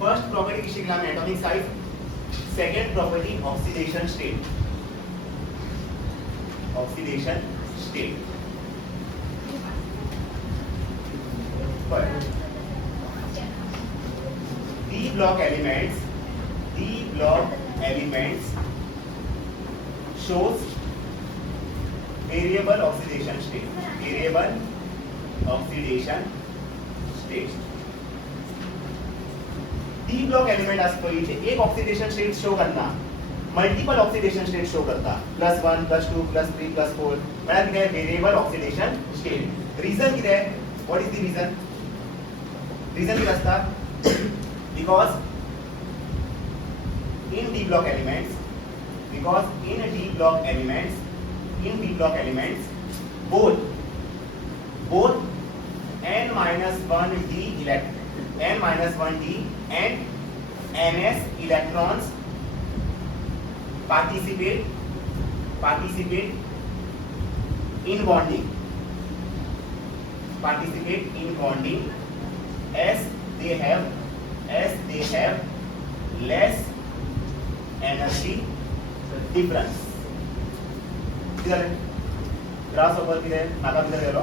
First property किसी के नाम है atomic size, second property oxidation state, oxidation state. D block elements shows variable oxidation state, variable oxidation state। D block element असतो इथे एक oxidation state show करता, multiple oxidation state show करता, +1 +2 +3 +4 मला किती आहे वेरिएबल ऑक्सिडेशन स्टेट। रीजन किती आहे, what is the reason, reason किती असता, because in D block elements both n-1d and ns electrons participate in bonding as they have less energy difference। किधर है ग्रास ऊपर, किधर है नाका, किधर है लो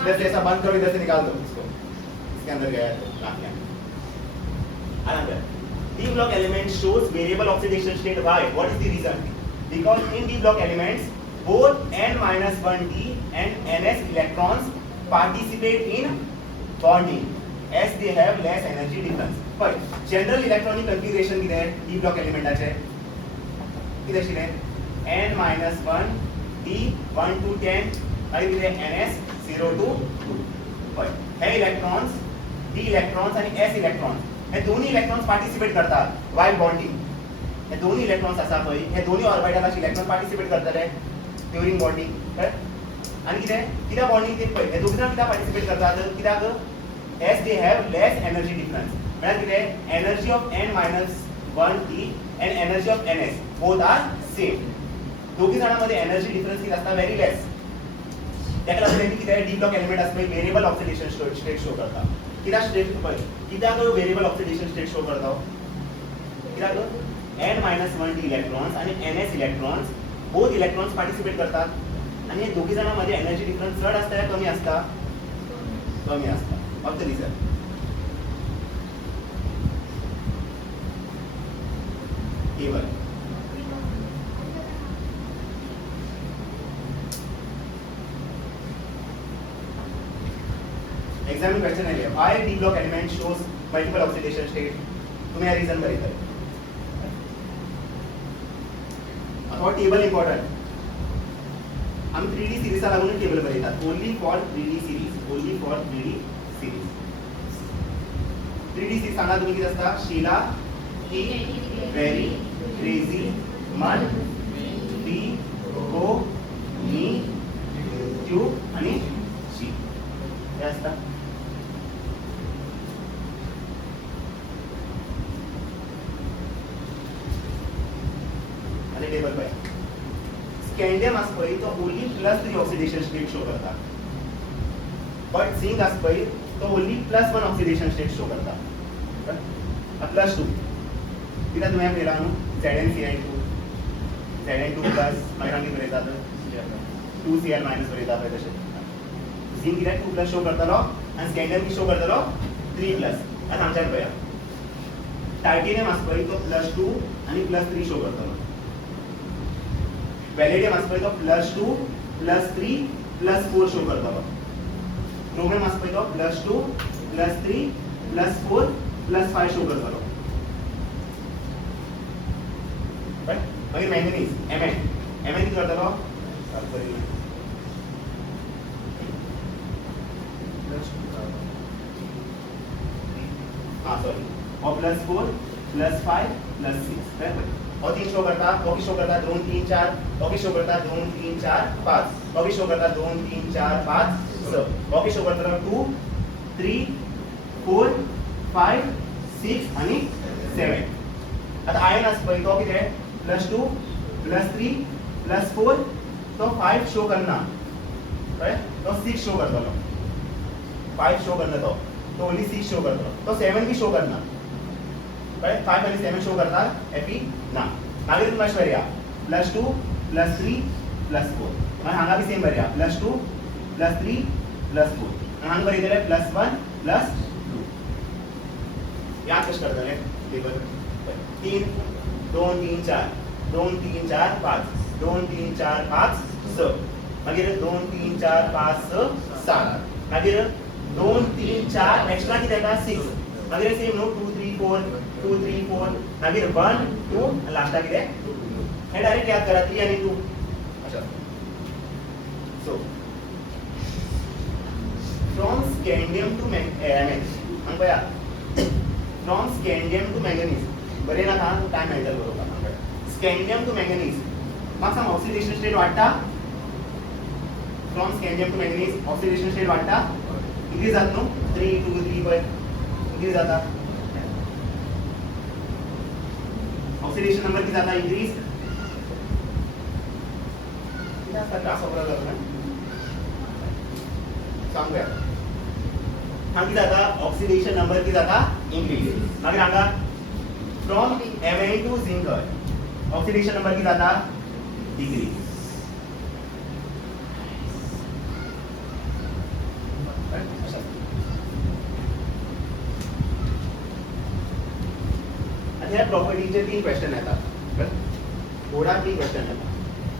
इधर से ऐसा बंद करो, इधर से निकाल दो इसको, इसके अंदर गया है तो नाक अंदर। D block element shows variable oxidation state। Why? What is the reason? Because in D block elements both n-1d and ns electrons participate in bonding as they have less energy difference। पर general electronic configuration किती आहे D block एलिमेंटाचे, किती अशी आहे n-1 d 1 to 10 आणि किती आहे ns 0 to 2। पर हे इलेक्ट्रॉन्स d इलेक्ट्रॉन्स आणि s इलेक्ट्रॉन्स हे दोन्ही इलेक्ट्रॉन्स पार्टिसिपेट करतात व्हाईल बॉन्डिंग। हे दोन्ही इलेक्ट्रॉन्स असा पळय, हे दोन्ही ऑर्बिटल अशी इलेक्ट्रॉन पार्टिसिपेट करतात ड्यूरिंग बॉन्डिंग। आणि किती आहे किती बॉन्डिंग ते पळय, हे दोघे जण किती पार्टिसिपेट करतात, कित्याक as they have less energy difference। म्हणजे किती आहे energy of n-1d and energy of ns both are same। दोघी जणांमध्ये एनर्जी डिफरन्स किती असता, व्हेरी लेस। त्याला असले किती आहे D block एलिमेंट असले वेरिएबल ऑक्सिडेशन स्टेट शो करता। किती स्टेट पळय, कित्याक वेरिएबल ऑक्सिडेशन स्टेट शो करता, कित्याक n-1d इलेक्ट्रॉन्स आणि ns electrons both electrons participate करतात आणि हे दोघी जणांमध्ये एनर्जी डिफरन्स चढ असता या कमी असता, कमी असता। What's the reason? Table। Exam में क्वेश्चन है why D block element shows multiple oxidation state, तुम्हें यह रीजन बरेता है अथवा टेबल इंपॉर्टेंट। हम 3D सीरीज लागून टेबल बरेतात, only for 3D series, only for 3D series. 3D series सांगा तुम्ही किती असता, शीला ही very crazy man be go me you आणि शी हे असता। आणि टेबल पाय स्कॅंडियम असपय तो ओनली +3 ऑक्सिडेशन स्टेट शो करता, बट झिंक असपय तो ओनली +1 ऑक्सिडेशन स्टेट शो करता। +2 किती तुम्ही केला नु ZnCl2 प्लस मायनस बरेता 2Cl मायनस बरेता आहे तसे। झिंक किती 2 प्लस शो करतालो आणि स्कॅंडियम की शो करतालो 3 प्लस। आता आमच्या पया टायटेनियम असपय तो +2 आणि +3 शो करतालो, वैलेडियम असपय तो +2 +3 +4 शो करतालो, क्रोमियम असपय तो +2 +3 +4 +5 शो करतालो। राइट, मागीर मॅंगनीज Mn किती करतालो, हां सॉरी और +4 +5 +6 राइट। और 3 शो करता, ओके शो करता 2 3 4, ओके शो करता 2 3 4 5, ओके शो करता 2 3 4 5 6, ओके शो करता 2 3 4 5 6 आणि 7। आता आयन असपय तो किती आहे +2 +3 +4 तो 5 शो करना राइट, तो 6 शो करतालो। 5 शो करना तो ओनली 6 शो करता तो 7 भी शो करना राइट 5 आणि 7 शो करता एपी ना मागीर तुमकां अशें बरया +2 +3 +4 मागीर हांगा बी सेम बरया +2 +3 +4 आणि हांगा बरयतले +1 +2 याद कशें करतले टेबल 3 2 3 4 2 3 4 5 2 3 4 5 6 मागीर 2 3 4 5 6 7 मागीर 2 3 4 एक्स्ट्रा कितें येता 6 मागीर सेम न्हू 2 3 4 2 3 4 मागीर 1 2 आनी लास्टाक कितें 2 हे डायरेक्ट याद करा 3 आनी 2 अशें सो फ्रॉम स्कँडियम टू हांगा पळया फ्रॉम स्कँडियम टू मँगनीज बरें नाका टायम मेळटलो बरोवपाक स्कँडियम टू मँगनीज म्हाका सांग ऑक्सिडेशन स्टेट वाडटा from scandium to manganese oxidation state वाडटा इंक्रीज जाता न्हू 3 2 3 पळय इंक्रीज जाता ऑक्सिडेशन नंबर किती जाता इंक्रीज किती आसता क्लास वापरला जाता ना सांगूया हांगा किती जाता ऑक्सिडेशन नंबर किती जाता इंक्रीज मागीर हांगा from Mn to zinc oxidation number किती जाता डिक्रीज ह्या प्रॉपर्टीचे 3 क्वेश्चन येतात थोडा 3 क्वेश्चन येतात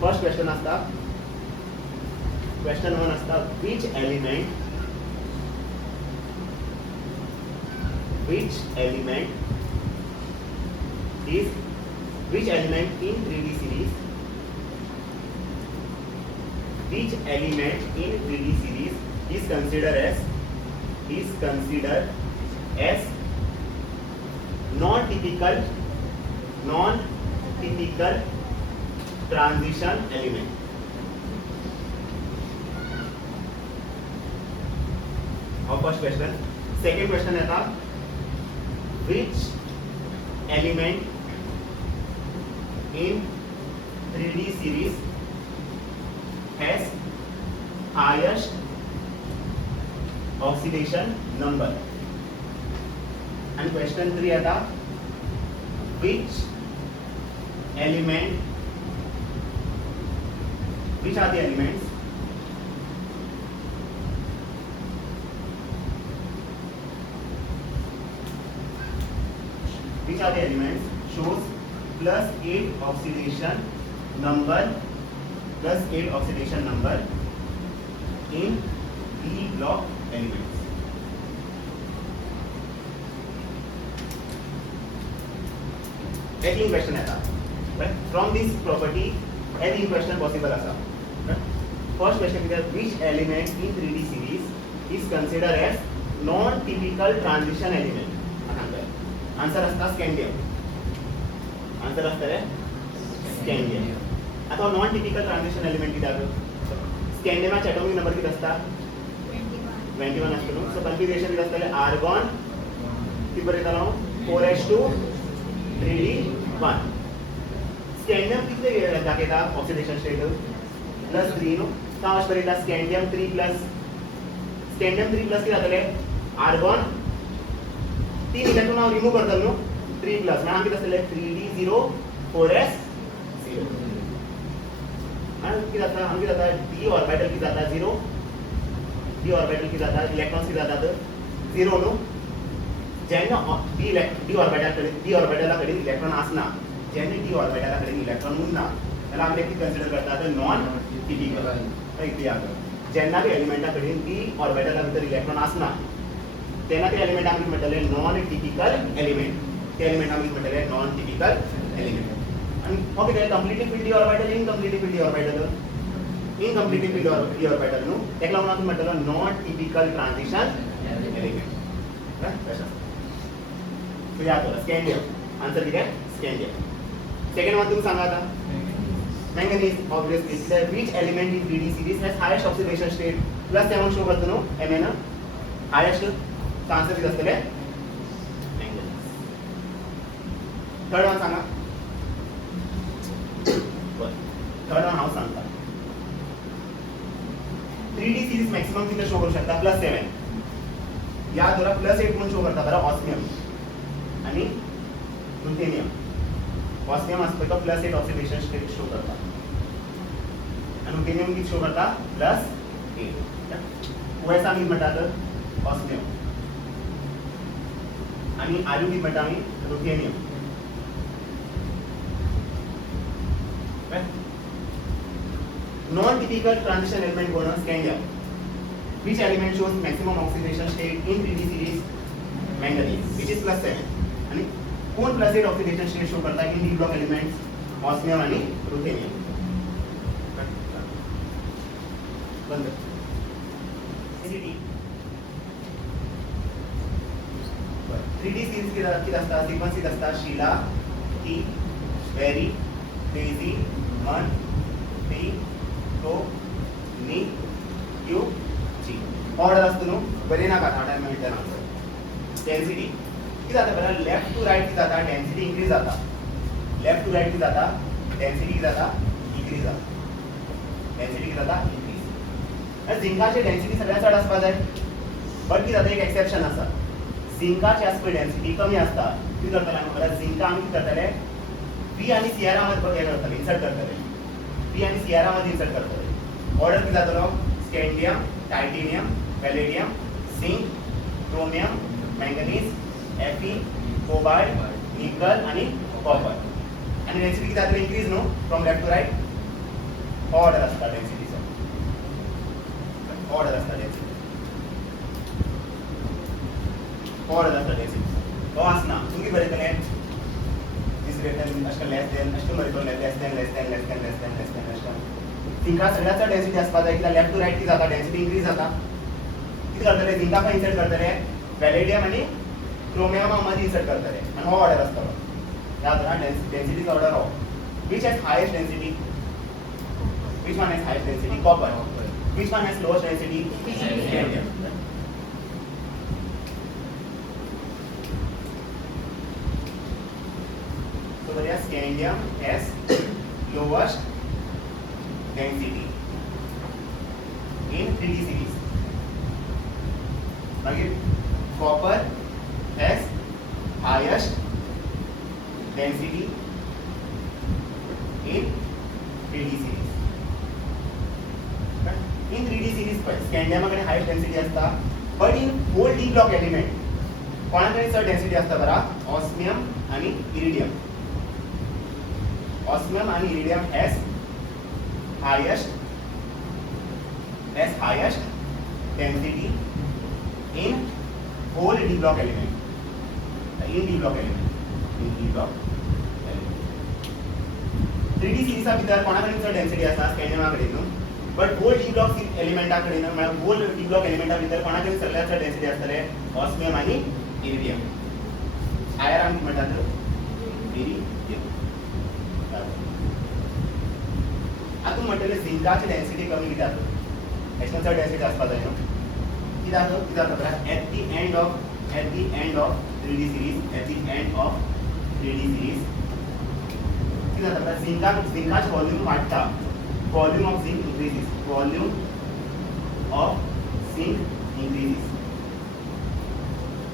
फर्स्ट क्वेश्चन असता क्वेश्चन 1 असता which element in 3D series is considered as non-typical transition element और फर्स्ट क्वेश्चन सेकंड क्वेश्चन है था which element in 3D series has highest oxidation number and question 3 है था which are the elements shows +8 oxidation number in B block elements. Second question है from this property any question possible असा first question is which element in 3D series is considered as non-typical transition element answer असता स्कँडियम आता non typical transition element किती आहे स्कँडियमचा atomic number किती असता 21 असतो सो configuration किती असतले आर्गॉन किती बरयतालो 4s2 3d1 स्कँडियम कितले दाखयता ऑक्सिडेशन स्टेट +3 नो हांव अशें बरयता स्कँडियम 3 प्लस किती जातले आर्गॉन 3 इलेक्ट्रॉन हांव रिमूव करतलो न्हू 3 प्लस म्हळ्यार कितें आसतले 3d0 4s0 आणि किती जाता हांगा जाता d ऑर्बिटल किती जाता 0 d ऑर्बिटल किती जाता इलेक्ट्रॉन्स किती जातात 0 न्हू जेन्ना d ऑर्बिटला कडेन इलेक्ट्रॉन आसना जेन्ना d ऑर्बिटला कडेन इलेक्ट्रॉन उरना जाल्यार आमी कितें कन्सिडर करतात नॉन टिपिकल इतली याद जेन्ना बी एलिमेंटा कडेन d ऑर्बिटला भितर इलेक्ट्रॉन आसना तेन्ना ते एलिमेंट आमी म्हणटले नॉन टिपिकल एलिमेंट ते एलिमेंट आमी म्हणटले नॉन टिपिकल एलिमेंट आणि हो कितें completely filled D orbital incompletely field D orbital न्हू तेका लागून आमी म्हणटलो non typical transition element so याद करा स्कँडियम आन्सर कितें स्कँडियम सेकंड वन तुम्ही सांगा आता manganese obviously which element in 3D series has highest oxidation state +7 show करतो न्हू Mn highest आन्सर किती असतले थर्ड वन सांगा थर्ड वन हांव सांगता 3D series मॅक्सिमम किती शो करू शकता +7 या दोरा +8 म्हणून शो करता बरं ऑस्मियम आणि रुथेनियम. ऑस्मियम असतो तो +8 ऑक्सिडेशन स्टेट शो करता आणि रुथेनियम किती शो करता +8. ओएस आम्ही म्हणतात ऑस्मियम आणि आलू किती म्हणता आम्ही ruthenium. Non-typical transition element known as scandium. Which element shows maximum oxidation state in 3D series? Manganese, which is +7. आणि कोण +8 ऑक्सिडेशन स्टेट शो करता in D block elements? Osmium आणि रुथेनियम. बंद. एसिडी 3D series किती असतात? Sequence किती असतात? Sheila, T, berry, Daisy, मन, टी, तो, नी, यू, जी. ऑर्डर असतो नो बरे ना का टाइम मिळतं ना. डेन्सिटी किती जाता बरं? लेफ्ट टू राइट किती जाता? डेन्सिटी इन्क्रीज जाता. लेफ्ट टू राइट किती जाता? डेन्सिटी किती जाता? इन्क्रीज जाता. डेन्सिटी किती जाता? इन्क्रीज. झिंकाची डेन्सिटी सगळ्यात चढ आसपास जाय. बट किती जाता? एक एक्सेप्शन आसा. झिंकाची आसपास डेन्सिटी कमी असता. किती करतले आम्ही? झिंका आम्ही किती करतले? पी आणि सीआरा मध्ये करतले, इन्सर्ट करतले. पी आणि सीआरा मध्ये इन्सर्ट करतले. ऑर्डर किती जातलो? Scandium, titanium, palladium, zinc, chromium, manganese, Fe, cobalt, nickel आणि कॉपर. आणि डेन्सिटी किती जातली? Increase no from left to right. Order असता डेन्सिटीचा. ऑर्डर असता डेन्सिटी. ऑर्डर असता डेन्सिटी. तो असना तुम्ही बरे केले दिस ग्रेटर अशा लेस देन अशा बरे केले लेस देन. झिंका सगळ्यात डेन्सिटी आसपास जाय. कित्याक लेफ्ट टू राइट किती जाता? डेन्सिटी इन्क्रीज जाता. किती करतले? झिंका पण इन्सर्ट करतले, पॅलेडियम आणि क्रोमियम मध्ये इन्सर्ट करतले. आणि हो ऑर्डर असतो. याद राहा डेन्सिटीचा ऑर्डर हो. Which has highest density? Which one has highest density? Copper. Which one has lowest density? Scandium. So the scandium has lowest density in 3D series. Again, copper has highest density in 3D series. In 3D series, scandium कडे highest density असता, but in whole D block element, कोणाकडे sir density असता बरा? Osmium आणि iridium. Osmium and iridium has highest density in whole D block element. In D block element. 3D series चा भितर कोणाकडे sir density असता? स्कँडियमकडे no. But whole D block एलिमेंटाकडे ना म्हणजे होल D block एलिमेंटा भितर कोणाकडे सगळ्यात डेन्सिटी असतले? ऑस्मियम आणि इरिडियम. हायर आम्ही म्हणतात इरिडियम. आता म्हटले झिंकाची डेन्सिटी कमी किती जातो? एक्सटेन्सर डेन्सिटी आसपास जाय नो. किती जातो? किती जातो बरं? at the end of 3D series किती जातो बरं? झिंकाचे व्हॉल्यूम वाढता. Volume of zinc increases.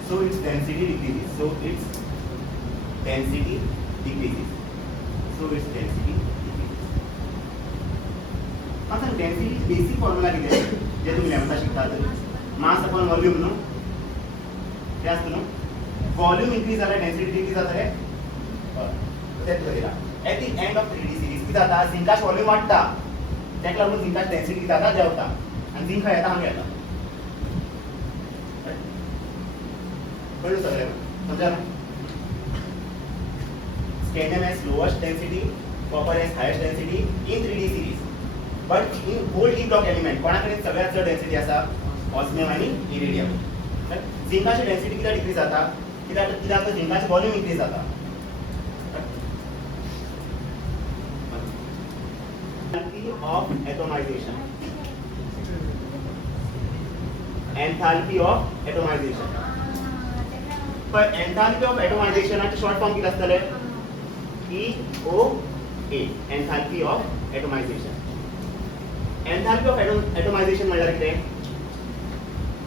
So its density decreases. आता डेन्सिटी बेसिक फॉर्म्युला किती आहे जे तुम्ही लॅम्बडा शिकता मास अपॉन व्हॉल्यूम नो ते असतं नो. व्हॉल्यूम इन्क्रीज झाला डेन्सिटी डिक्रीज जाता रे. तेच बघा at the end of 3D series किती जाता? झिंकाच व्हॉल्यूम वाढता. त्याक लागून झिंकाच डेन्सिटी जाता जेवता आणि झिंक येता हांगा येता. कळलं सगळं समजा ना. स्कँडियम has lowest density, copper has highest density in 3D series. But in whole D block element कोणाकडे सगळ्यात जास्त डेन्सिटी असा? ऑस्मियम आणि इरिडियम. झिंकाची डेन्सिटी किती डिक्रीज जाता? किती झिंकाचे व्हॉल्यूम इन्क्रीज जाता. Enthalpy of atomization. पण enthalpy of atomization चे शॉर्ट फॉर्म किती असतले? EOA. Enthalpy of atomization. Enthalpy of atomization म्हटल्यार कितें?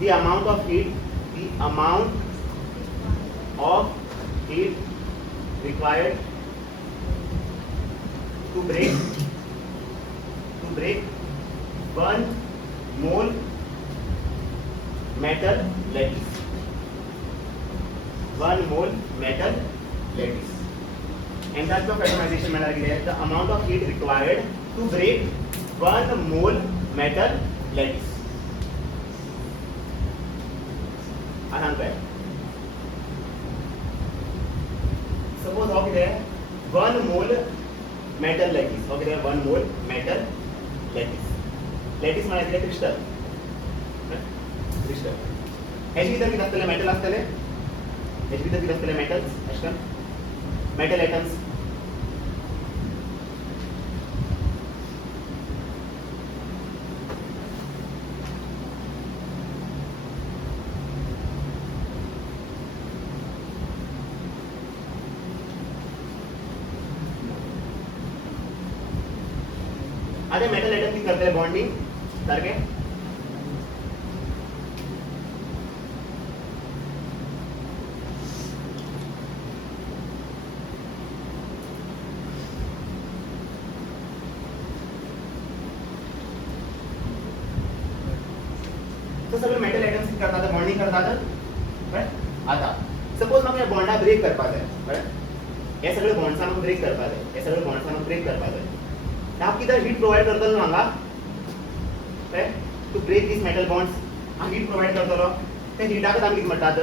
The amount of heat the amount of heat required to break 1 mole metal lattice. 1 mole metal lattice. Enthalpy of atomization मैंने लिखा है the amount of heat required to break 1 mole metal lattice. आसान पे suppose हो किधर है 1 mole metal lattice हो किधर है 1 mole metal lattice. lattice मैंने लिखा है crystal. crystal. ऐसी किधर की दस्तले metal दस्तले ऐसी किधर की दस्तले metals ऐसा metal atoms. आधे मेटल एटम की करते हैं बॉन्डिंग करके तो सगळे मेटल एटम्स की करता था बॉन्डिंग करता था राइट आता सपोज मग बॉन्डा ब्रेक करपा जाय राइट हे सगळे बॉन्ड्स आम ब्रेक करपा जाय हे सगळे बॉन्ड्स आम ब्रेक करपा जाय आप किधर हीट प्रोवाइड करता लो हांगा right to break this metal bonds हम हीट प्रोवाइड करतलो ते हीटाक आमी कित म्हणतात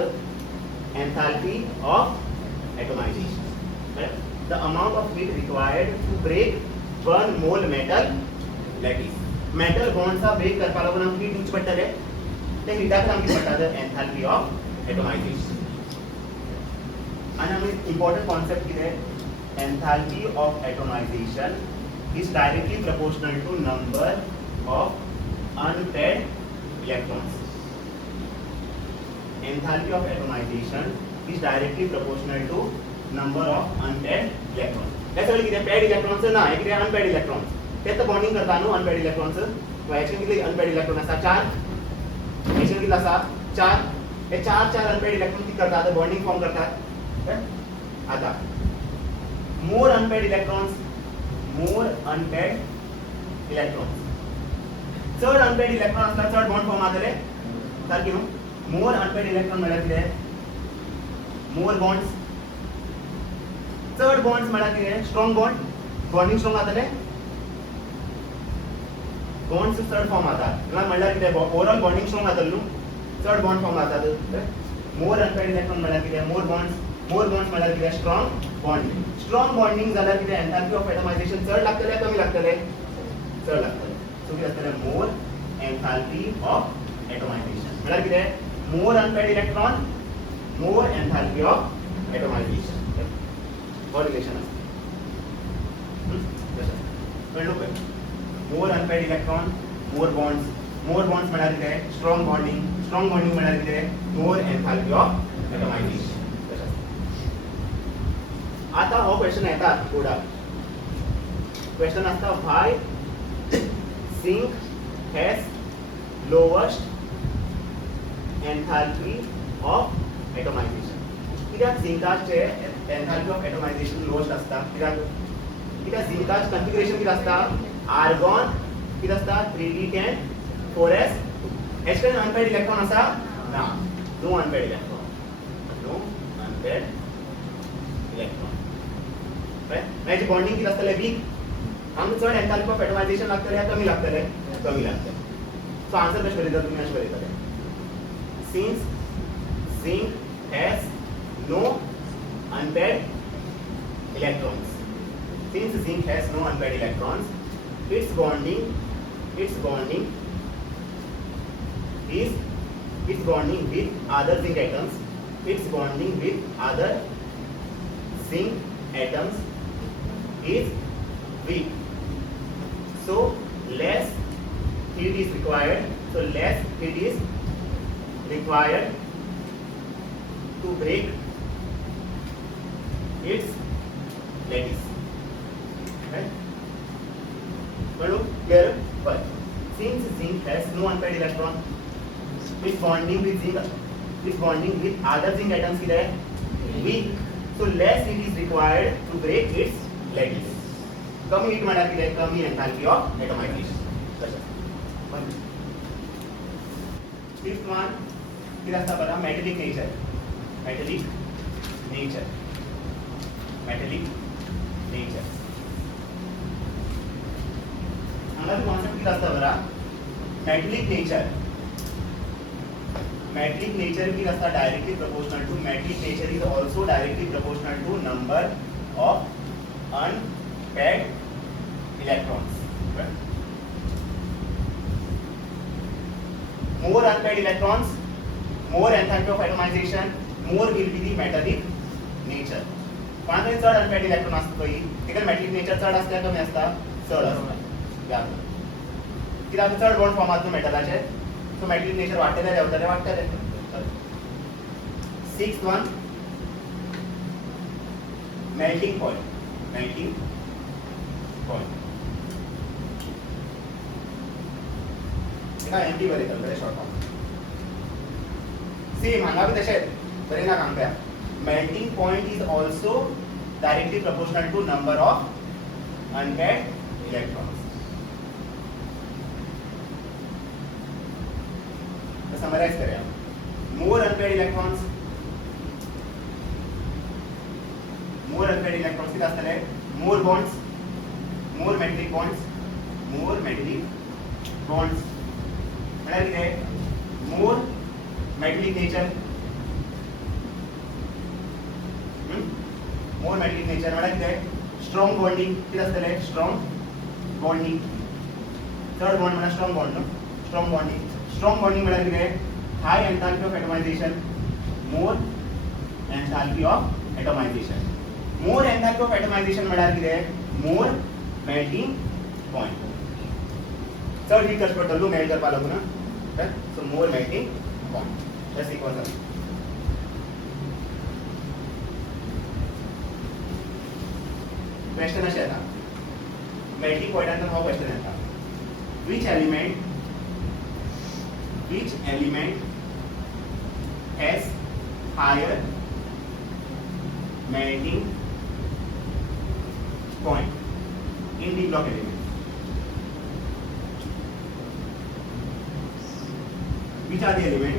enthalpy of atomisation right the amount of heat required to break 1 mole metal lattice metal bonds break करपा लागून आमकां हीट यूज पडटले ते हीटाक आमी कित म्हणतात एंथैल्पी ऑफ एटमाइजेशन आणि आमी इंपॉर्टंट कॉन्सेप्ट कितें enthalpy of atomisation is directly proportional to number of unpaired electrons. Enthalpy of atomization is directly proportional to number of unpaired electrons. ऐसा वाली किधर paired electrons ना है किधर unpaired electrons. त्यात bonding करता नो unpaired electrons. तो action किधर unpaired electron असा 4. action किधर असा 4. ये 4 unpaired electron की करता है bonding form करता है. आता more unpaired electrons. More unpaired electrons. Third unpaired electron असला third bond form आतले. तर किनो more unpaired electron मिळा किती more bonds. Third bonds मिळा किती strong bond. Bonding strong आतले. Bonds third form आता. इला मिळा किती overall bonding strong आतलू. Third bond form आता. More unpaired electron मिळा किती more bonds मिळा किती strong bonding. स्ट्रॉंग बॉन्डिंग झाला की एंथैल्पी ऑफ एटमाइजेशन चढ लागतले कमी लागतले चढ लागतले सो किती असतले मोर एंथैल्पी ऑफ एटमाइजेशन म्हणजे किती more unpaired electron more enthalpy of atomisation और रिलेशन कळलो काय more unpaired electron more bonds म्हणजे किती स्ट्रॉंग बॉन्डिंग म्हणजे किती मोर एंथैल्पी ऑफ एटमाइजेशन आता हो क्वेश्चन येता पुढे क्वेश्चन असता why zinc has lowest enthalpy of atomisation कित्याक झिंकाचे एंथैल्पी ऑफ एटमाइजेशन लोवेस्ट असता कित्याक झिंकाचे कॉन्फिगरेशन किती असता आर्गॉन किती असता 3d10 4s एस्टेन अनपेयर्ड इलेक्ट्रॉन असा ना no unpaired electron electron right bonding किती असतले वीक आमकां चड एंथैल्पी ऑफ एटमाइजेशन लागतले कमी लागतले सो आन्सर कशें बरयता तुमी अशें बरयतले since zinc has no unpaired electrons since zinc has no unpaired electrons its bonding with other zinc atoms is weak, so less heat is required to break its lattice, right? Clear? But since zinc has no unpaired electron, its bonding with zinc its bonding with other zinc atoms किधर है? Weak. So less heat is required to break its lattice. कम heat म्हणा किती आहे? कमी enthalpy of atomisation. Fifth one किती असता बघा? Metallic nature. Metallic nature. Metallic nature. अंगाचं कॉन्सेप्ट किती असता बघा? Metallic nature. Metallic nature is directly proportional to metallic nature is also directly proportional to number of unpaired electrons. Right? More unpaired electrons, more enthalpy of atomization, more will be the metallic nature. कोणाकडे चढ unpaired electron असतो ही तिकडे metallic nature चढ असते कमी असता चढ असतो. या किती चढ बॉन्ड फॉर्म असतो मेटलाचे. So metallic nature वाटते वाटते. Sixth one, melting point. Melting point. इतना empty बरे कर short form. Same हंगा भी तशे बरे ना काम पे. Melting point is also directly proportional to number of unpaired electrons. Summarize करें आप. More unpaired electrons किती असतात आहे? More bonds, more metallic bonds. म्हणजे किती आहे? More metallic nature. More metallic nature म्हणजे किती आहे? Strong bonding किती असतात आहे? Strong bonding. Third bond म्हणजे strong bond no? Strong bonding. Strong bonding मतलब क्या है? High enthalpy of atomization, more enthalpy of atomization. More enthalpy of atomization मतलब क्या है? More melting point. Third heat कर पड़ता लो मेल कर पालो ना, right? So more melting point. That's equal to. Question अशा था. Melting point अंदर हा question था. Which element has higher melting point in the block element? Which are the elements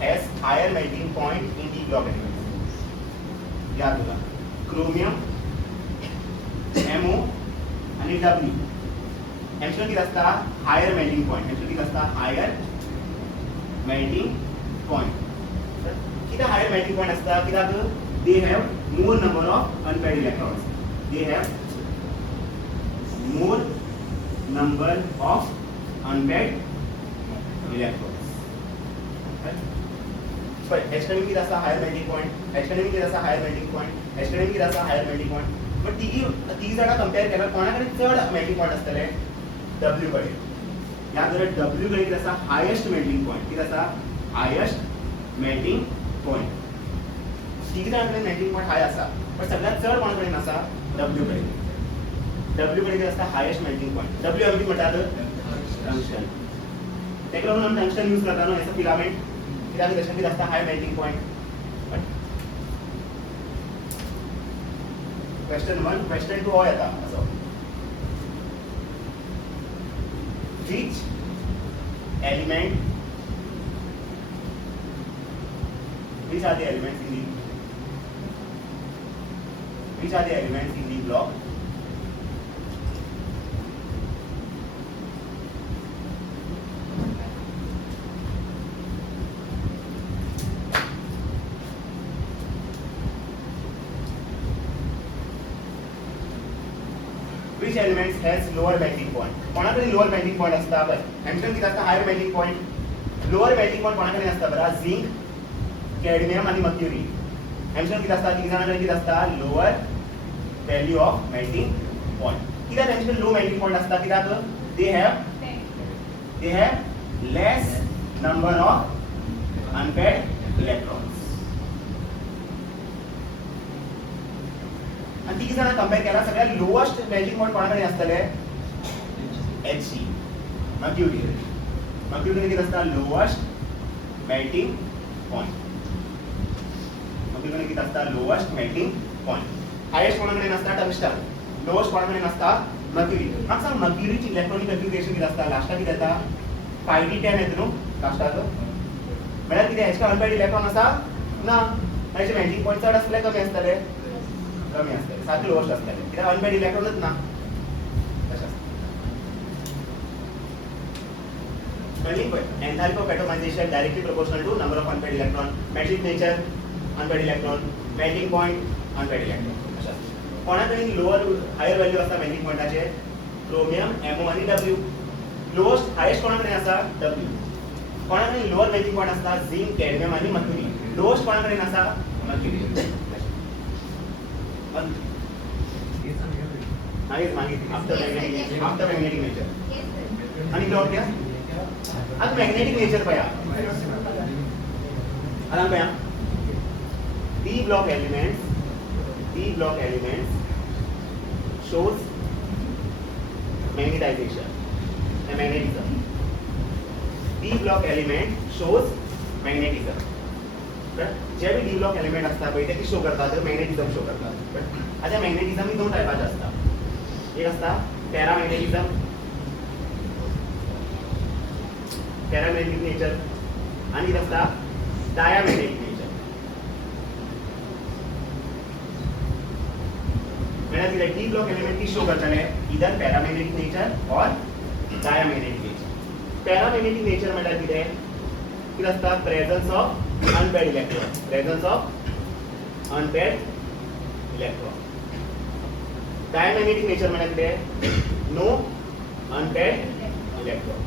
has higher melting point in the block element? याद होगा chromium, MO आणि W. Hydrogen किती असता? Higher melting point. Hydrogen किती असता? Higher melting point. किती higher melting point असता? कित्याक they have more number of unpaired electrons. They have more number of unpaired electrons. But Hydrogen किती असता? Higher melting point. Hydrogen किती असता? Higher melting point. Hydrogen किती असता? Higher melting point. पण ती जरा कंपेअर केला कोणाकडे चढ मेल्टिंग पॉइंट असतले? W कडे. या जर W कडे किती असा? Highest melting point. किती असा? Highest melting point. तिघी जणांकडे मेल्टिंग पॉइंट हाय असा, पण सगळ्यात चढ कोणाकडे नसा? W कडे. W कडे किती असता? Highest melting point. W आम्ही म्हणतात टंगस्टन. तेकडे म्हणून टंगस्टन यूज करताना याचा फिलामेंट किती असता? High melting point. Question 1, question 2 होया था असो. Which are the elements in the block? Which elements has lower melting point? कोणाकडे lower melting point असता? बस Hydrogen किती असता? higher melting point. Lower melting point कोणाकडे असता बरं? Zinc, cadmium आणि mercury. Hydrogen किती असता? तिघ जणांकडे किती असता? Lower value of melting point. कित्याक Hydrogen low melting point असता? कित्याक they have less number of unpaired electrons. आणि तिघी जण कंपेअर केला सगळ्यात लोएस्ट मेल्टिंग पॉइंट कोणाकडे असतले? Hg. मर्क्युरी किती असता लोएस्ट मेल्टिंग पॉइंट मर्क्युरी किती असता लोएस्ट मेल्टिंग पॉइंट हायेस्ट कोणाकडे नसता टंगस्टन लोएस्ट कोणाकडे नसता मर्क्युरी म्हाका सांग मर्क्युरीची इलेक्ट्रॉनिक कन्फिगरेशन किती असता लास्टाक किती येता 5d10 येता न्हू लास्टाक म्हळ्यार किती हेचे अनपेड इलेक्ट्रॉन आसा ना हेचे मेल्टिंग पॉइंट चड आसतले कमी आसतले सारखे लोएस्ट आसतले कित्याक अनपेड इलेक्ट्रॉनच ना enthalpy of atomization directly proportional to number of unpaired electron, metallic nature, unpaired electron, melting point, unpaired electron. कोणाकडे लोअर हायर व्हॅल्यू असता मेल्टिंग पॉइंटाचे क्रोमियम MO आणि W लोएस्ट हायेस्ट कोणाकडे असा W कोणाकडे लोअर मेल्टिंग पॉइंट असता zinc cadmium आणि mercury lowest कोणाकडे नसा मर्क्युरी मागीर आफ्टर मॅग्नेटिक नेचर आणि प्लॉट घ्या आज मॅग्नेटिक नेचर पया आता पया d block elements shows magnetization and magnetism d block element shows magnetism जे भी d block element असता पय ते शो करता तर मॅग्नेटिझम शो करता आता मॅग्नेटिझम ही दोन टायपाचे असता एक असता पॅरामॅग्नेटिझम पैरामैग्नेटिक नेचर आणि असता डायमॅग्नेटिक नेचर मैंने दिला डी ब्लॉक एलिमेंट की शो करता है इधर पैरामैग्नेटिक नेचर और डायमैग्नेटिक नेचर पैरामैग्नेटिक नेचर मैंने दिला है फिर असता presence of unpaired electron diamagnetic nature मैंने दिला है no unpaired electron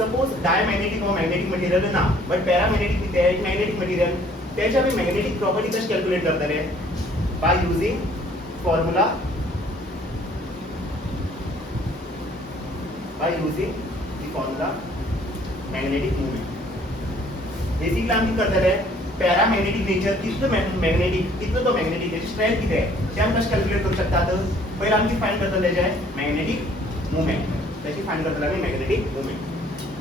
suppose diamagnetic और मैग्नेटिक मटेरियल ना बट पैरामैग्नेटिक विथ एक मैग्नेटिक मटेरियल त्याच्या मी मैग्नेटिक प्रॉपर्टी कशी कॅल्क्युलेट करतले by using formula magnetic movement basically आम्ही करतले पैरामैग्नेटिक नेचर कितलं मैग्नेटिक कितलं तो मैग्नेटिक त्याची स्ट्रेंथ किती आहे ते आम्ही कशी कॅल्क्युलेट करू शकतात पहिला आम्ही फाइंड करतले जे मैग्नेटिक मूवमेंट त्याची फाइंड करतले आम्ही मैग्नेटिक मूवमेंट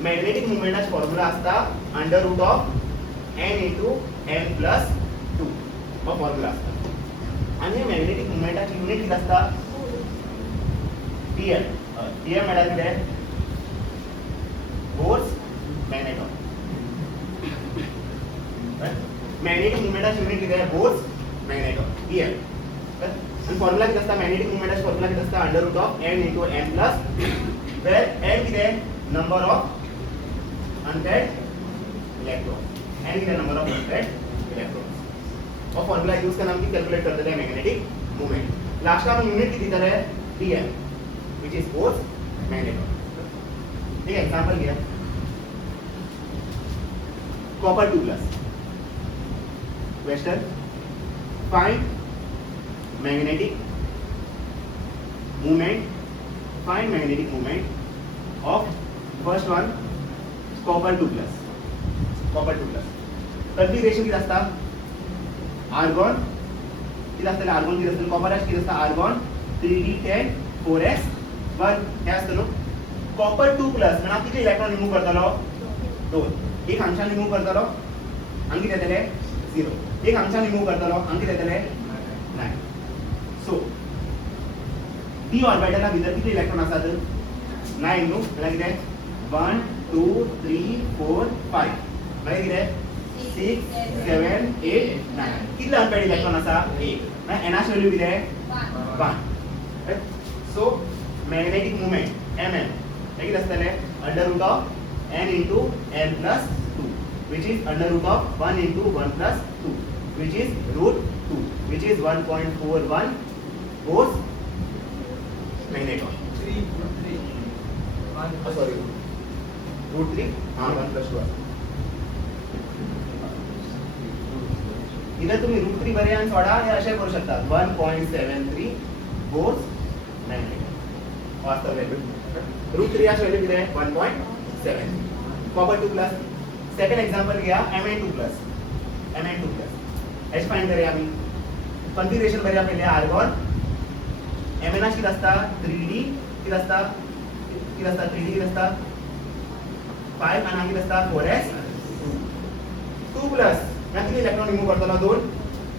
मैग्नेटिक मूवमेंटाचा फॉर्म्युला असता under root of n into n plus 2 हा फॉर्म्युला असता आणि मैग्नेटिक मूवमेंटाची युनिट किती असता dm म्हणा किती आहे फोर्स मॅग्नेटॉन मैग्नेटिक मूवमेंटाची युनिट किती आहे फोर्स मॅग्नेटॉन dm आणि फॉर्म्युला किती असता मैग्नेटिक मूवमेंटाचा फॉर्म्युला किती असता under root of n into n plus where n किती आहे number of unpaired electron n is the number of unpaired electrons और फॉर्मूला यूज करना हम कैलकुलेट करते हैं मैग्नेटिक मूवमेंट लास्ट का यूनिट कितनी तरह है dm which is force magneton ठीक है एग्जांपल लिया copper 2+ question find magnetic movement of first one copper 2+ configuration किती असता आर्गॉन किती असता आर्गॉन किती असता कॉपर किती असता आर्गॉन 3d10 4s1 हे असतं नो कॉपर 2+ म्हणा किती इलेक्ट्रॉन रिमूव्ह करतलो 2 एक अंशान रिमूव्ह करतलो आणि किती येतले 0 एक अंशान रिमूव्ह करतलो आणि किती येतले 9 सो d ऑर्बिटलला भितर किती इलेक्ट्रॉन असतात 9 नो म्हणजे किती 1 2 3 4 5 म्हणजे किती 6 7 8 9 किती अनपेयर्ड इलेक्ट्रॉन असा 1 म्हणजे एनएच व्हॅल्यू किती आहे 1 सो मॅग्नेटिक मूवमेंट mm हे किती असतले under root of n into n plus 2 which is under root of 1 into 1 plus 2 which is root 2 which is 1.41 force magneton 3 sorry root 3 1 plus 2 इधर तुम्ही root 3 बरे आणि soda हे असे करू शकता 1.73 force magneton वास्तव व्हॅल्यू रूट 3 अशी व्हॅल्यू किती आहे 1.7 कॉपर 2+ सेकंड एग्जांपल घ्या Mn2+ Mn2+ एच फाइंड करूया आम्ही कॉन्फिगरेशन बऱ्या पहिले आर्गॉन एमएनएच किती असता 3D किती असता 3D किती असता 5 आणि किती असता 4s 2 प्लस या किती इलेक्ट्रॉन रिमूव्ह करतलो 2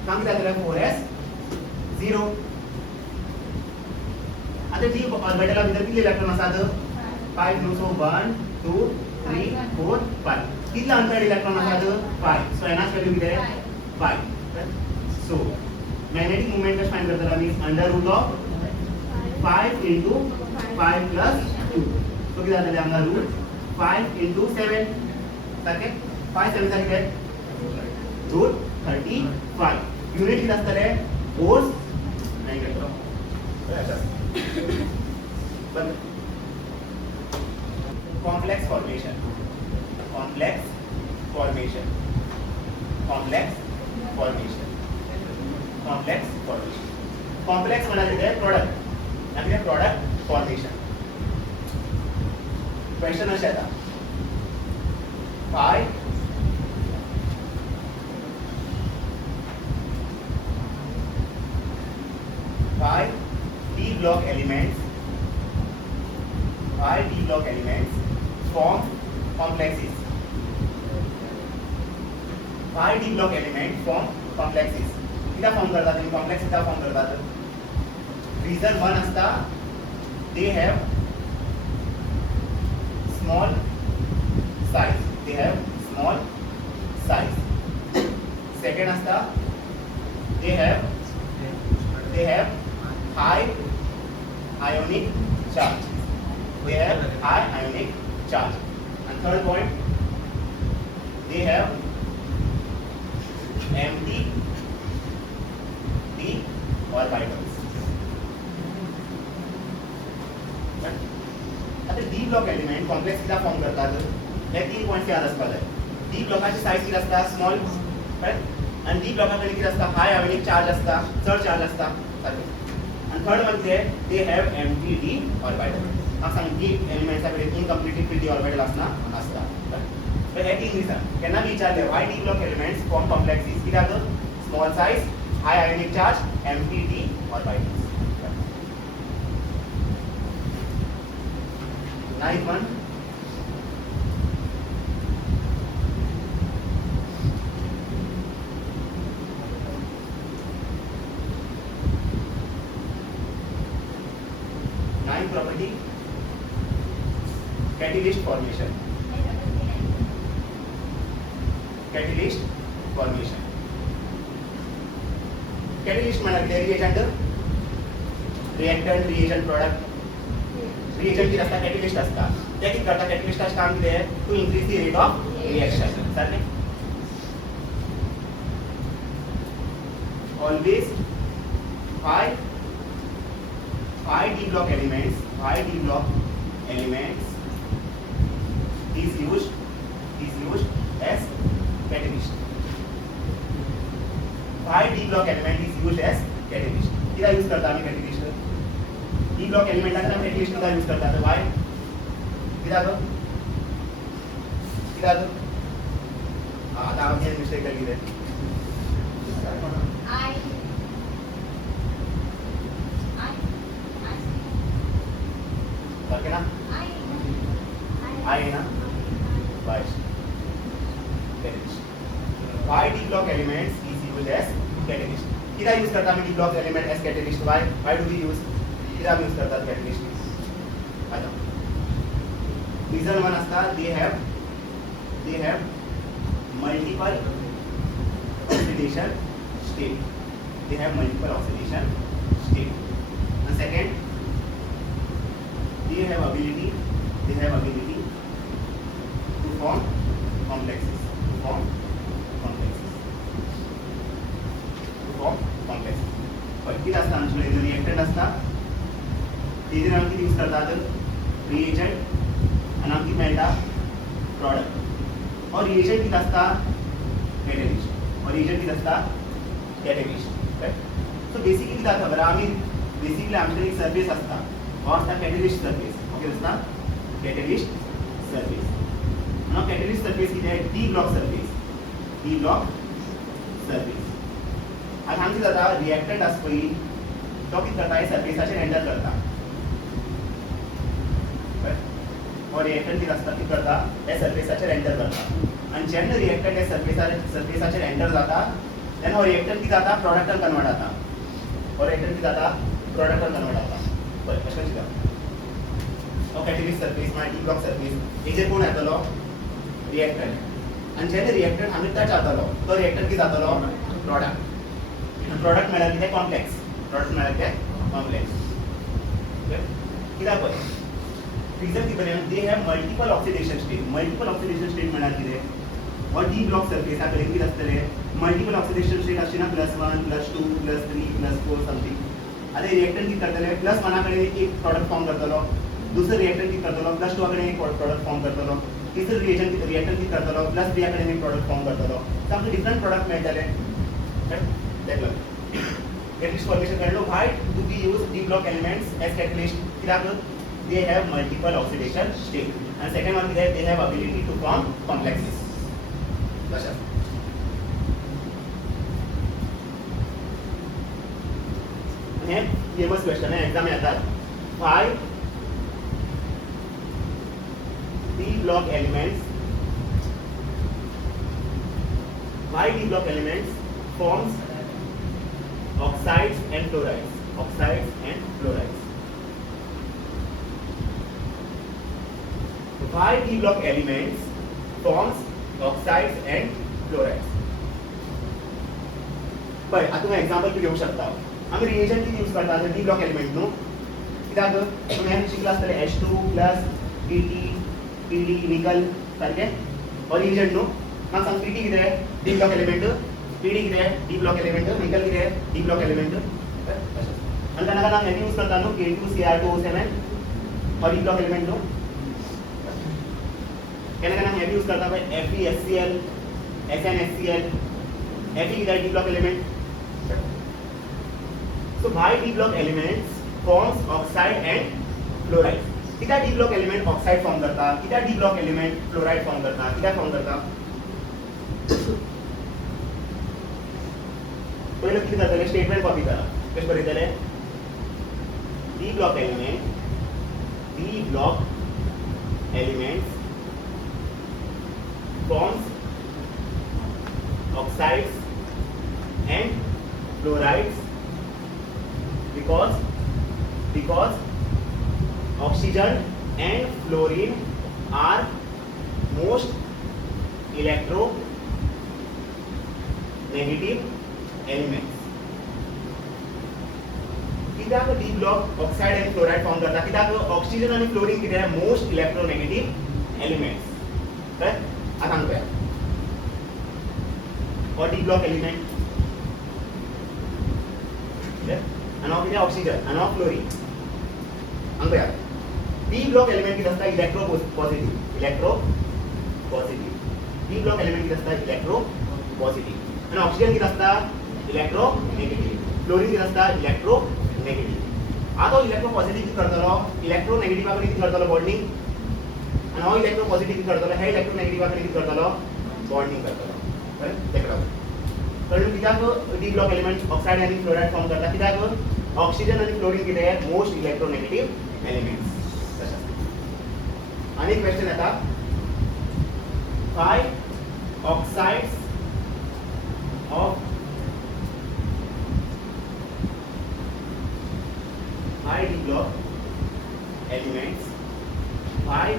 सांग किती जातले 4s 0 आता डी ऑर्बिटला भितर किती इलेक्ट्रॉन असतात 5 नो सो 1 2 3 4 5 कितला अनपेड इलेक्ट्रॉन असतात 5 सो एनएच व्हॅल्यू किती आहे 5 सो magnetic moment कश फाइंड करता आम्ही under root of 5 into 5 plus 2 so किती जातले हांगा रूट 5 into 7 सारखे 5 7 चा किती रूट 35 युनिट किती असतले फोर्स नाही करतो बघ complex formation complex formation complex formation complex formation complex म्हणजे प्रोडक्ट म्हणजे प्रोडक्ट फॉर्मेशन क्वेश्चन असे आता five d block elements form complexes 5 d block elements form complexes किती फॉर्म करतात आणि कॉम्प्लेक्स किती फॉर्म करतात रीजन 1 असता they have small size second असता they have high ionic charge and third point they have empty d orbitals आता D block element complex किती form करतात हे 3 पॉइंट याद असपाक जाय डी ब्लॉकाची साइज किती असता स्मॉल राइट आणि डी ब्लॉकाकडे किती असता हाय आयोनिक चार्ज असता चड चार्ज असता आणि थर्ड म्हणजे they have empty D orbital हांव सांग डी एलिमेंट्साकडे इनकम्प्लीट डी ऑर्बिटल असता तर हे 3 रिजन केन्ना विचारले why D block elements form complexes कित्याक small size high ionic charge empty D orbital ninth one ninth property catalyst formation catalyst म्हणजे reactant reagent product reagent की असता catalyst असता ते किती करता catalyst चे काम किती आहे to increase the rate of reaction सारखे always five d block elements is used as catalyst 5 d block element is used as catalyst किती यूज करता आम्ही catalyst डी ब्लॉक एलिमेंट ला आपण catalyst मध्ये यूज करता तर व्हाय किती आता आम्ही मिस्टेक केली आहे ओके ना आई ना bye catalyst why d block elements is used as catalyst किती यूज करता आम्ही d block element as catalyst why do we use किती यूज करतात catalyst आता reason 1 असता they have multiple oxidation state and second they have ability to form complexes पण किती असता आमचे रिएक्टंट असता तेजे नाम किती यूज करतात रिएजंट आणि आमची मेळटा प्रॉडक्ट और रिएजंट किती असता कॅटलिस्ट राइट सो बेसिकली किती जाता बरं आम्ही बेसिकली आमचे एक सर्फेस असता हो असता कॅटलिस्ट सर्फेस ओके असता कॅटलिस्ट सर्फेस आणि कॅटलिस्ट सर्फेस किती आहे डी ब्लॉक सर्फेस आनी हांगा कितें जाता रिएक्टंट आसा पळय तो कितें करता हे सरफेसाचेर एंटर करता और रिएक्टंट कितें आसता कितें करता हे सरफेसाचेर एंटर करता आनी जेन्ना रिएक्टंट हे सरफेसाचेर एंटर जाता तेन्ना हो रिएक्टंट कितें जाता प्रोडक्टान कन्वर्ट जाता हो रिएक्टंट कितें जाता प्रोडक्टान कन्वर्ट जाता पळय अशें कशें जाता हो कॅटेलिस्ट सरफेस मागीर डी ब्लॉक सरफेस हेजेर कोण येतलो रिएक्टंट आनी जेन्ना रिएक्टंट हांगा टच जातलो तो रिएक्टंट कितें जातलो प्रोडक्ट म्हळ्यार कितें कॉम्प्लेक्स प्रोडक्ट म्हळ्यार कितें कॉम्प्लेक्स कित्याक पळय reason given they have multiple oxidation state म्हळ्यार कितें or d block surface आकडे कितें आसतले multiple oxidation state आसची ना +1 +2 +3 +4 समथिंग आतां रिएक्टंट कितें करतले +1 कडेन एक प्रोडक्ट फॉर्म करतलो दुसरो रिएक्टंट कितें करतलो +2 कडेन एक प्रोडक्ट फॉर्म करतलो तिसरो रिएक्टंट कितें करतलो +3 कडेन एक प्रोडक्ट फॉर्म करतलो सो आमकां डिफरंट प्रोडक्ट मेळटले देखलो catalyst formation कळलो why do we use d block elements as catalyst कित्याक they have multiple oxidation state and second one is they have ability to form complexes बशा हे फेमस क्वेश्चन है exam में आता है why d block elements forms oxides and fluorides why d block elements forms oxides and fluorides पळय आता तुम्ही example घेऊ शकता आम्ही रिएजंट किती यूज करता डी ब्लॉक एलिमेंट न्हू कित्याक तुम्ही शिकला आसतले H2 Pt Pd निकल सारखे और रिएजंट न्हू म्हाका सांग Pt कितें डी ब्लॉक एलिमेंट Pd कितें डी ब्लॉक एलिमेंट निकल कितें डी ब्लॉक एलिमेंट आनी केन्ना केन्ना हें यूज करता न्हू K2Cr2O7 और डी ब्लॉक एलिमेंट न्हू केन्ना केन्ना हें यूज करता पळय FeHCl SnHCl Fe कितें D block element so why d block elements forms oxide and fluoride कित्या d block element oxide form करता कित्या d block element fluoride form करता कित्या फॉर्म करता पहिले किती करतले स्टेटमेंट कॉपी करा कशें बरयतले d block elements forms oxides and fluorides because oxygen and fluorine are most electronegative elements कित्याक D block oxide and fluoride form करता कित्याक ऑक्सिजन आणि फ्लोरीन कितें मोस्ट इलेक्ट्रोनेगेटिव्ह एलिमेंट्स करेक्ट आता सांगूया और D block element and of oxygen and of fluorine सांगूया D block element कितें आसता electro positive D block element कितें आसता इलेक्ट्रो पॉझिटिव्ह आणि ऑक्सिजन कितें आसता इलेक्ट्रो नेगेटिव्ह फ्लोरीन कितें आसता इलेक्ट्रो नेगेटिव्ह आता इलेक्ट्रो पॉझिटिव्ह कितें करतलो इलेक्ट्रो नेगेटिव्हा कडेन कितें करतलो बॉन्डिंग आणि हो इलेक्ट्रो पॉझिटिव्ह कितें करतलो हे इलेक्ट्रो नेगेटिव्हा कडेन कितें करतलो बॉन्डिंग करतलो करेक्ट देखलो कळ्ळें कित्याक डी ब्लॉक एलिमेंट ऑक्साइड आनी फ्लोराइड फॉर्म करता कित्याक ऑक्सिजन आनी फ्लोरीन कितें मोस्ट इलेक्ट्रोनेगेटिव्ह एलिमेंट्स आनी क्वेश्चन येता why oxides of why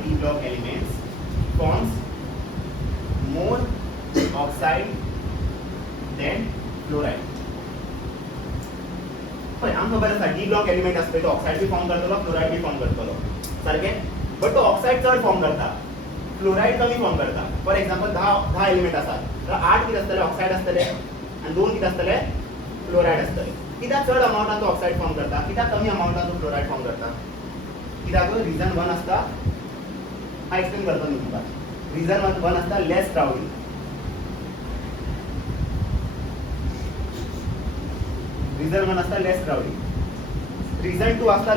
d block elements forms more oxide than fluoride पण आमकां खबर आसा डी ब्लॉक एलिमेंट आसता तो ऑक्साइड बी फॉर्म करतलो फ्लोराइड बी फॉर्म करतलो सारकें बट तो ऑक्साइड चड फॉर्म करता फ्लोराइड कमी फॉर्म करता फॉर एग्जांपल 10 एलिमेंट आसात तर 8 कितें आसतले ऑक्साइड आसतले आनी 2 कितें आसतले फ्लोराइड आसतले कित्याक चड अमाउंटान तो ऑक्साइड फॉर्म करता कित्याक कमी अमाउंटान तो फ्लोराइड फॉर्म करता कित्याक रिजन 1 आसता हांव एक्सप्लेन करता न्हू तुका रिजन 1 आसता लेस क्राउडिंग रीजन 1 आसता लेस क्राउडिंग रीजन 2 आसता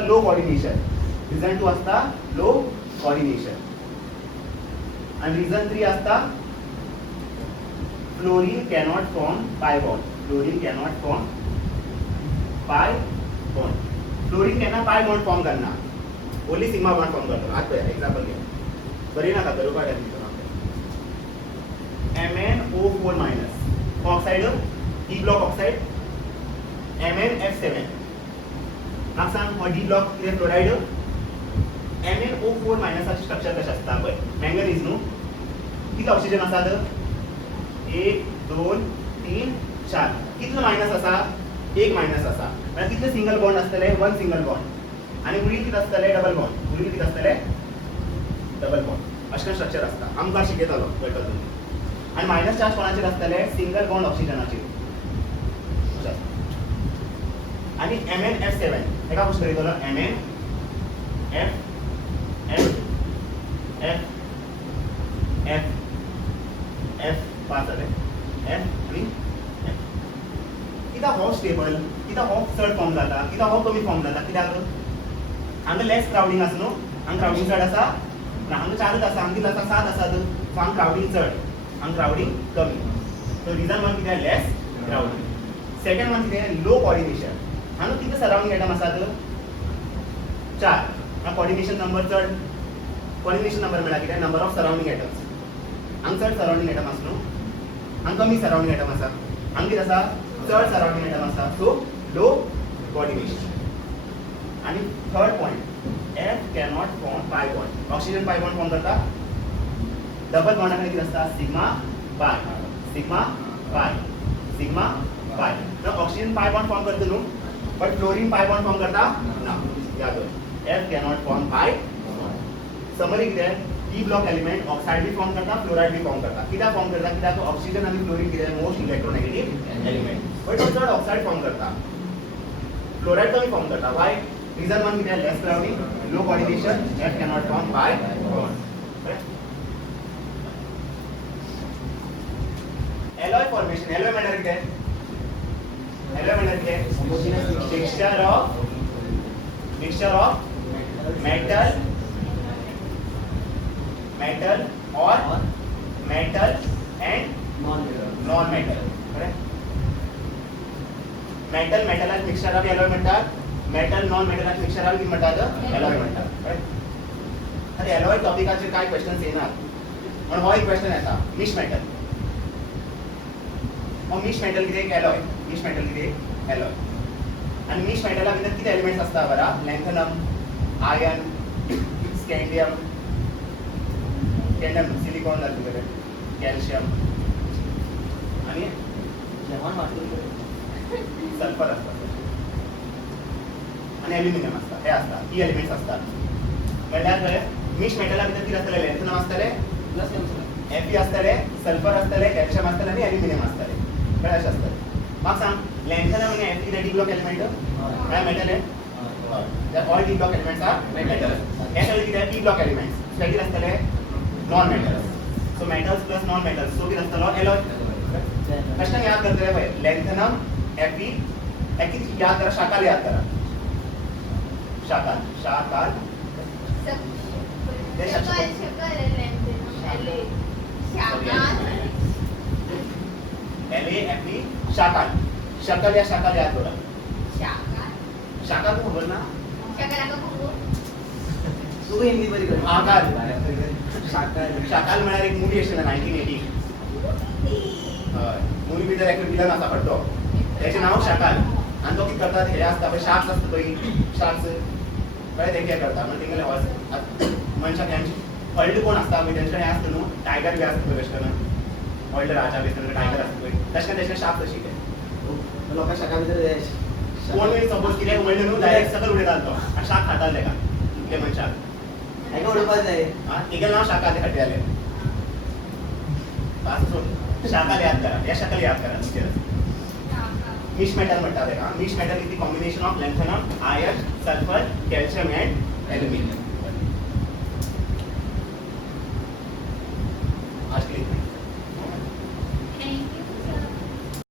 लो कोऑर्डिनेशन and reason 3 आसता fluorine cannot form pi bond fluorine cannot form pi bond. Fluorine केन्ना पाय बॉन्ड फॉर्म करना, ओनली सिग्मा बॉन्ड फॉर्म करतो. आता एक्झाम्पल घे, बरी नाका बरोबर आहे MnO4 minus oxide D block oxide MnF7. म्हाका सांग हो डी ब्लॉक कितें फ्लोराइड. MnO4 मायनसाचे स्ट्रक्चर कशें आसता पळय, मँगनीज न्हू. कितले ऑक्सिजन आसात, 1 2 3 4. कितलो मायनस आसा, 1 मायनस आसा. म्हळ्यार कितले सिंगल बॉन्ड आसतले, 1 सिंगल बॉन्ड. आनी उरील कितें आसतले, डबल बॉन्ड. उरील कितें आसतले, डबल बॉन्ड. अशें करून स्ट्रक्चर आसता, आमकां शिकयतालो कळटा तुमी. आनी मायनस चार्ज कोणाचेर आसतले, सिंगल बॉन्ड ऑक्सिजनाचेर. आणि MnF7 हेका कशें तरेतलो, MnF पास जाले F आणि F. कित्याक हो स्टेबल, कित्याक हो चड फॉर्म जाता, कित्याक हो कमी फॉर्म जाता, कित्याक हांगा लेस क्राउडिंग आसा न्हू. हांगा क्राउडिंग चड आसा ना, हांगा 4च आसा, हांगा कितले आसा 7 आसात. सो हांगा क्राउडिंग चड, हांगा क्राउडिंग कमी. सो रिजन वन कितें, लेस क्राउडिंग. सेकंड वन कितें, लो कोऑर्डिनेशन. हांगा कितले सराउंडिंग एटम आसात, 4. हांगा कोऑर्डिनेशन नंबर चड. कोऑर्डिनेशन नंबर म्हळ्यार कितें, नंबर ऑफ सराउंडिंग एटम्स. हांगा चड सराउंडिंग एटम आसा न्हू, हांगा कमी सराउंडिंग एटम आसा. हांगा कितें आसा, चड सराउंडिंग एटम आसा. So low coordination. आणि third point, F cannot form pi bond. Oxygen pi bond form करता. डबल बॉन्डा कडेन कितें आसता, sigma pi, sigma pi, sigma pi. Oxygen pi bond form करता न्हू, but fluorine pi bond form करता ना. याद दवर, F cannot form pi bond. Summary कितें, डी ब्लॉक एलिमेंट ऑक्साइड भी फॉर्म करता, फ्लोराइड भी फॉर्म करता. कित्याक फॉर्म करता, कित्याक ऑक्सिजन आणि फ्लोरीन कितें, मोस्ट इलेक्ट्रोनेगेटिव्ह एलिमेंट. बट तो चड ऑक्साइड फॉर्म करता, फ्लोराइड कमी फॉर्म करता. वाय, रिजन वन कितें, less crowding, low coordination, F cannot form pi bond. Alloy formation. Alloy म्हणल्यार कितें, एलॉय म्हणल्यार कितें, mixture of metal or metal and non-metal. Metal मेटलाक मिक्सचराक एलॉय म्हणटात, मेटल नॉन मेटलाक मिक्सचराक कितें म्हणटात, एलॉय म्हणटात. आतां एलॉय टॉपिकाचेर कांय क्वेश्चन्स येनात, पण हो एक क्वेश्चन येता, मिक्स मेटल. हो मिक्स मेटल कितें, एलॉय. मिक्स मेटल कितें, एलॉय. आनी मिक्स मेटला भितर कितें एलिमेंट्स आसता बरा, लॅन्थनम, आयर्न, स्कँडियम, सिलिकॉन जातले, कॅल्शियम आणि सल्फर असतात आणि ॲल्युमिनियम असतात. हे असतात, ही एलिमेंट्स असतात. म्हणल्यार मिक्स मेटला भितर कितें आसतलें, लॅन्थनम आसतलें, Fe आसतलें, सल्फर आसतलें, कॅल्शियम आसतलें आणि ॲल्युमिनियम आसतलें. कळ्ळें अशें आसतलें. म्हाका सांग, लॅन्थनम आणि Fe कितें डी ब्लॉक एलिमेंट, काय मेटल आहे. All D block elements are metal. हे सगळे कितें, पी ब्लॉक एलिमेंट्स कितें आसतलें, non metals. So metals plus non metals, so कितें आसतलो, एलॉय. क्वेश्चन याद करतले पळय, लॅन्थनम, Fe, कितें याद करा, शाकाल याद करा. शाकाल, शाकाल, LAFE, शाकाल. शाकाल या शाकाल याद करा. शाकाल को खबर ना, तू हिंदी बरी कर. आकार, शाकाल म्हळ्यार एक मुवी आशिल्लें 1980. हय, मुवी भितर एक विलन आसा पडटो, तेचें नांव शाकाल. आनी तो कितें करता, हे आसता पळय, शार्क्स आसता पळय, शार्क्स कळ्ळें, ते कितें करता म्हणजे तेंगेले हॉर्स मनशाक तेंचे व्हडले कोण आसता पळय, तेंचे कडेन हें आसता न्हू, टायगर बी आसता पळय, तशें करून व्हडले राजा बी आसता टायगर आसता पळय, तशें तेचें शार्क तशी ते लोकांक शाका भितर कोण सपोज कितें उडयलें न्हू, डायरेक्ट सकयल उडयतालो तो आनी शार्क खातालो तेका, ते मनशाक. हेका उडोवपाक जाय. तेगेलें नांव शाकाल, ते खाट्यालें. शाकाल याद करा, या शाकाल याद करा. मिक्स मेटल म्हणटा तेका. Mix metal is the combination of lanthanum, iron, sulphur, calcium and aluminium.